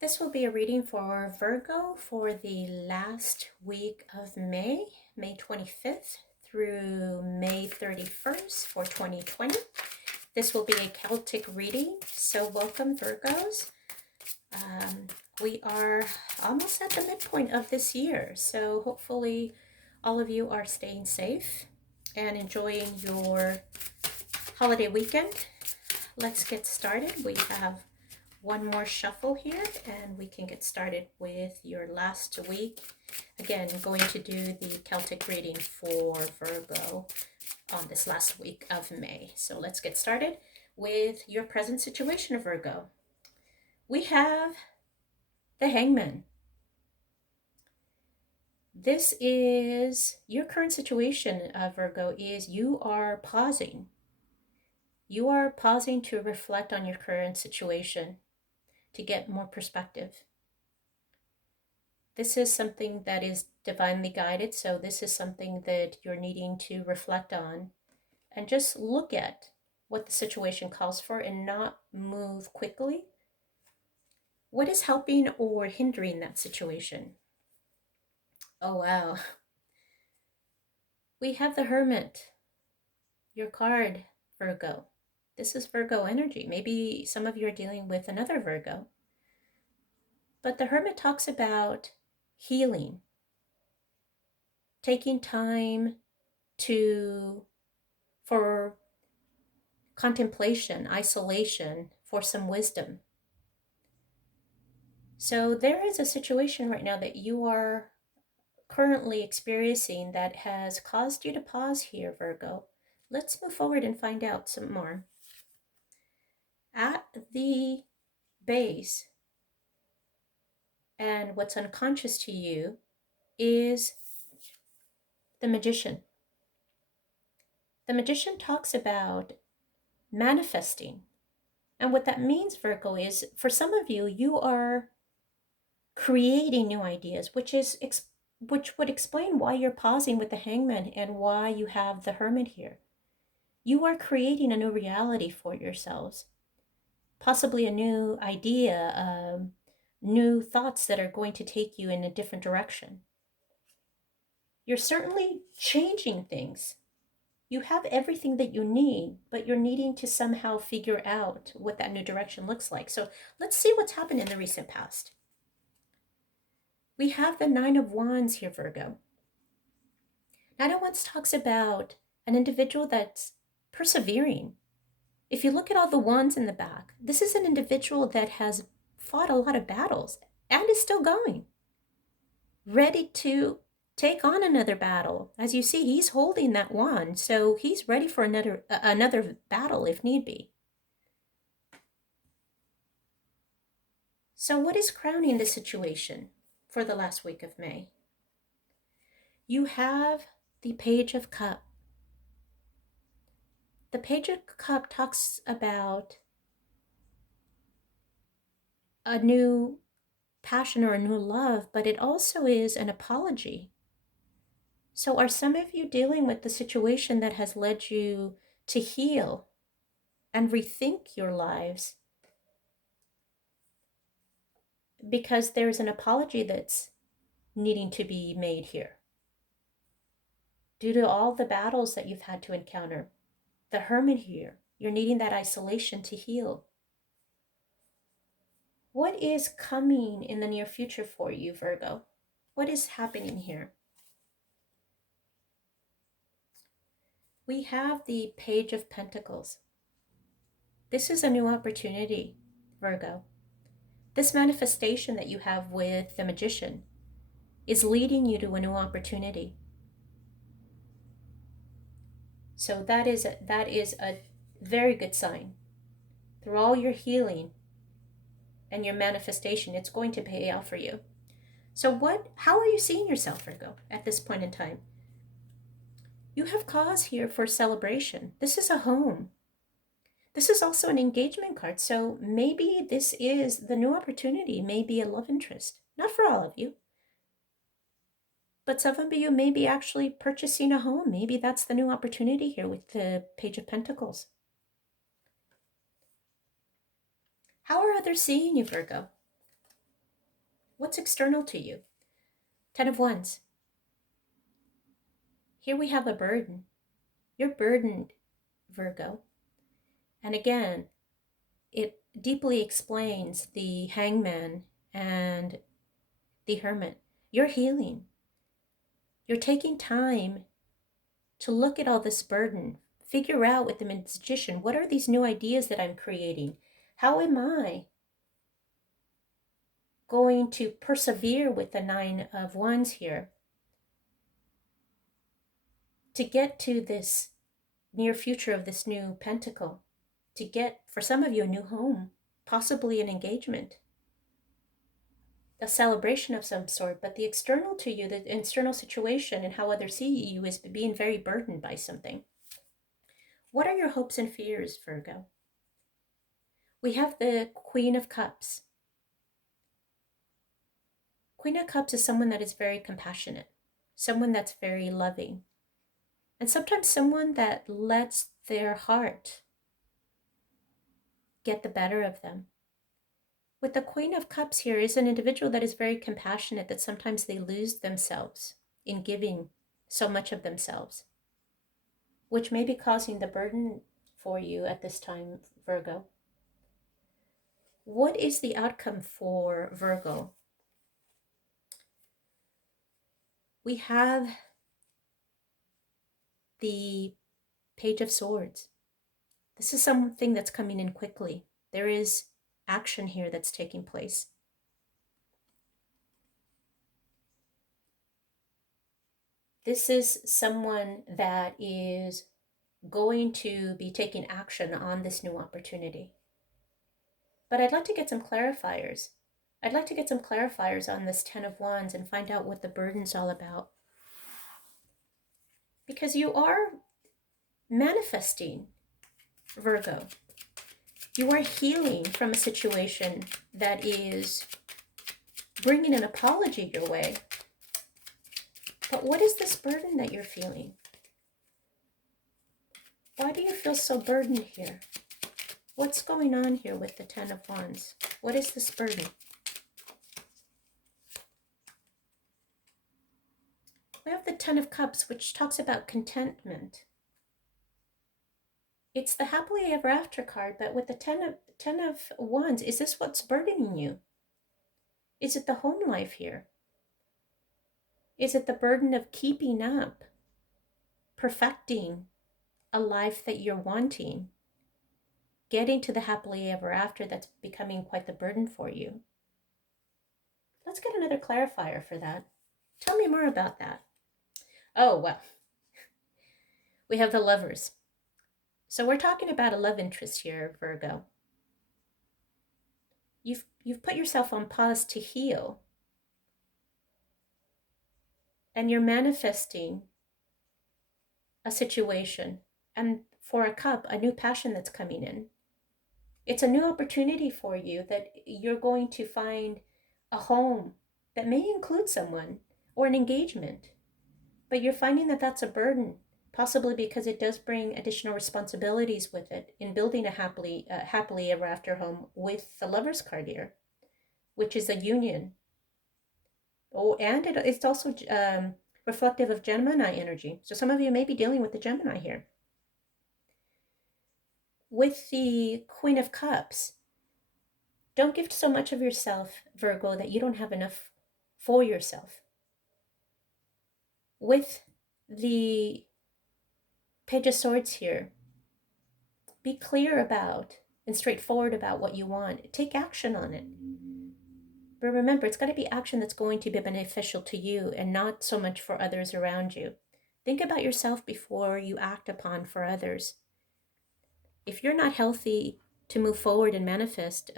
This will be a reading for Virgo for the last week of May, May 25th through May 31st for 2020. This will be a Celtic reading, so welcome Virgos. We are almost at the midpoint of this year, so hopefully all of you are staying safe and enjoying your holiday weekend. Let's get started. We have one more shuffle here and we can get started with your last week. Again, I'm going to do the Celtic reading for Virgo on this last week of May. So let's get started with your present situation, Virgo. We have the Hangman. This is your current situation, Virgo, is you are pausing. You are pausing to reflect on your current situation to get more perspective. This is something that is divinely guided, so this is something that you're needing to reflect on and just look at what the situation calls for and not move quickly. What is helping or hindering that situation? Oh, wow. We have the Hermit, your card, Virgo. This is Virgo energy. Maybe some of you are dealing with another Virgo. But the Hermit talks about healing, taking time for contemplation, isolation, for some wisdom. So there is a situation right now that you are currently experiencing that has caused you to pause here, Virgo. Let's move forward and find out some more. At the base, and what's unconscious to you, is the Magician. The Magician talks about manifesting. And what that means, Virgo, is for some of you, you are creating new ideas, which would explain why you're pausing with the Hangman and why you have the Hermit here. You are creating a new reality for yourselves, possibly a new idea, new thoughts that are going to take you in a different direction. You're certainly changing things. You have everything that you need, but you're needing to somehow figure out what that new direction looks like. So let's see what's happened in the recent past. We have the Nine of Wands here, Virgo. Nine of Wands talks about an individual that's persevering. If you look at all the wands in the back, this is an individual that has fought a lot of battles and is still going, ready to take on another battle. As you see, he's holding that wand, so he's ready for another battle if need be. So what is crowning the situation for the last week of May? You have the Page of Cups. The Page of Cups talks about a new passion or a new love, but it also is an apology. So are some of you dealing with the situation that has led you to heal and rethink your lives because there's an apology that's needing to be made here due to all the battles that you've had to encounter? The Hermit here, you're needing that isolation to heal. What is coming in the near future for you, Virgo? What is happening here? We have the Page of Pentacles. This is a new opportunity, Virgo. This manifestation that you have with the Magician is leading you to a new opportunity. So that is a very good sign. Through all your healing and your manifestation, it's going to pay out for you. So how are you seeing yourself, Virgo, at this point in time? You have cause here for celebration. This is a home. This is also an engagement card. So maybe this is the new opportunity, maybe a love interest. Not for all of you, but some of you may be actually purchasing a home. Maybe that's the new opportunity here with the Page of Pentacles. How are others seeing you, Virgo? What's external to you? 10 of Wands. Here we have a burden. You're burdened, Virgo. And again, it deeply explains the Hangman and the Hermit. You're healing. You're taking time to look at all this burden, figure out with the Magician, what are these new ideas that I'm creating? How am I going to persevere with the 9 of Wands here to get to this near future of this new pentacle, to get, for some of you, a new home, possibly an engagement, a celebration of some sort. But the external to you, the external situation and how others see you, is being very burdened by something. What are your hopes and fears, Virgo? We have the Queen of Cups. Queen of Cups is someone that is very compassionate, someone that's very loving, and sometimes someone that lets their heart get the better of them. With the Queen of Cups here is an individual that is very compassionate, that sometimes they lose themselves in giving so much of themselves, which may be causing the burden for you at this time, Virgo. What is the outcome for Virgo? We have the Page of Swords. This is something that's coming in quickly. There is action here that's taking place. This is someone that is going to be taking action on this new opportunity. But I'd like to get some clarifiers. I'd like to get some clarifiers on this 10 of Wands and find out what the burden's all about. Because you are manifesting, Virgo. You are healing from a situation that is bringing an apology your way. But what is this burden that you're feeling? Why do you feel so burdened here? What's going on here with the 10 of Wands? What is this burden? We have the 10 of Cups, which talks about contentment. It's the happily ever after card, but with the 10 of Wands, is this what's burdening you? Is it the home life here? Is it the burden of keeping up, perfecting a life that you're wanting, getting to the happily ever after that's becoming quite the burden for you? Let's get another clarifier for that. Tell me more about that. Oh, well, we have the Lovers. So we're talking about a love interest here, Virgo. You've put yourself on pause to heal. And you're manifesting a situation. And for a cup, a new passion that's coming in. It's a new opportunity for you that you're going to find a home that may include someone or an engagement. But you're finding that that's a burden, possibly because it does bring additional responsibilities with it in building a happily ever after home with the Lovers card here, which is a union. Oh, and it's also reflective of Gemini energy. So some of you may be dealing with the Gemini here. With the Queen of Cups, don't give so much of yourself, Virgo, that you don't have enough for yourself. With the Page of Swords here, be clear about and straightforward about what you want. Take action on it. But remember, it's got to be action that's going to be beneficial to you and not so much for others around you. Think about yourself before you act upon for others. If you're not healthy to move forward and manifest,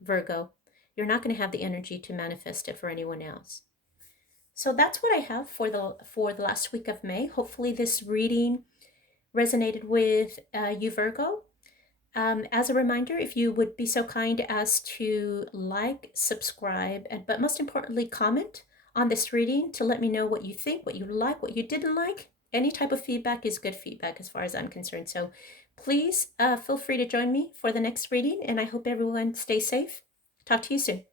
Virgo, you're not going to have the energy to manifest it for anyone else. So that's what I have for the last week of May. Hopefully this reading resonated with you, Virgo. As a reminder, if you would be so kind as to like, subscribe, but most importantly, comment on this reading to let me know what you think, what you like, what you didn't like. Any type of feedback is good feedback as far as I'm concerned. So please feel free to join me for the next reading, and I hope everyone stays safe. Talk to you soon.